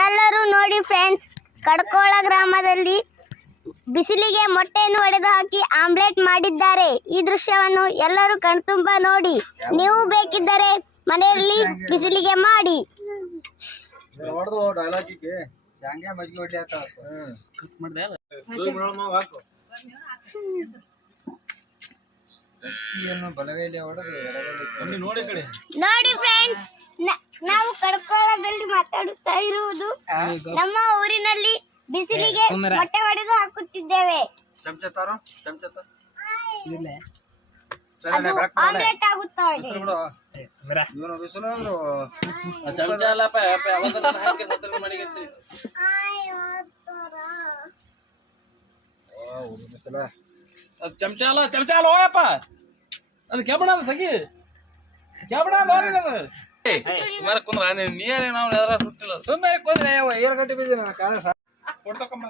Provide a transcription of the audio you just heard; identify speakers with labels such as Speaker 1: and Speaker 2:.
Speaker 1: ಎಲ್ಲರೂ ನೋಡಿ ಫ್ರೆಂಡ್ಸ್ ಕಡ್ಕೋಳ ಗ್ರಾಮದಲ್ಲಿ ಬಿಸಿಲಿಗೆ ಮೊಟ್ಟೆಯನ್ನು ಒಡೆದು ಹಾಕಿ ಆಮ್ಲೆಟ್ ಮಾಡಿದ್ದಾರೆ ಈ ದೃಶ್ಯವನ್ನು ಎಲ್ಲರೂ ಕಣ್ತುಂಬ ನೋಡಿ ನೀವು ಬೇಕಿದ್ದರೆ ಮನೆಯಲ್ಲಿ ಬಿಸಿಲಿಗೆ ಮಾಡಿ
Speaker 2: ನೋಡಿ
Speaker 1: ಫ್ರೆಂಡ್ಸ್ ನಾವು ಕಡ್ಕೋಳದಲ್ಲಿ ಮಾತಾಡುತ್ತಾ ಇರುವುದು. ನಮ್ಮ ಊರಿನಲ್ಲಿ ಬಿಸಿಲಿಗೆ ಮೊಟ್ಟೆ ಹೊಡೆದು ಹಾಕುತ್ತಿದ್ದೇವೆ.
Speaker 3: ಚಮಚ ತಾರೋ? ಚಮಚ ತಾರೋ?
Speaker 1: ಅದು ಆಮ್ಲೆಟ್ ಆಗುತ್ತಾ ಇದೆ.
Speaker 3: ಇವನು ಬಿಸಿಲು ಅಂದ್ರು
Speaker 2: ಚಮಚ ಅಲ್ಲಪ್ಪ ಯಪ್ಪ ಯಾವ್ದಾರ ಹಾಕಿ ಸತ್ತರ್ನ ಮಾಡಿಗಂತಿ
Speaker 3: ಬಿಸಿಲ.
Speaker 2: ಅದು ಚಮಚ ಅಲ್ಲ ಚಮಚ ಅಲ್ಲ ಹೋಯಪ್ಪ ಅದು ಕೆಬ್ಬಣ ಅದು ಸಗಿ ಕೆಬ್ಬಣ ಅದು ಸುಮಾರು ಕುಂದ್ರ ನೀರೇ ನಾವು ಯಾರ ಸುಟ್ಟಿಲ್ಲ ಸುಮ್ಮನೆ ಕುಂದ್ರೆ ಏರ್ ಗಂಟೆ ಬಿದ್ದಿನ ಕಾಲ ಕೊಡ್ತಕೊಂಬ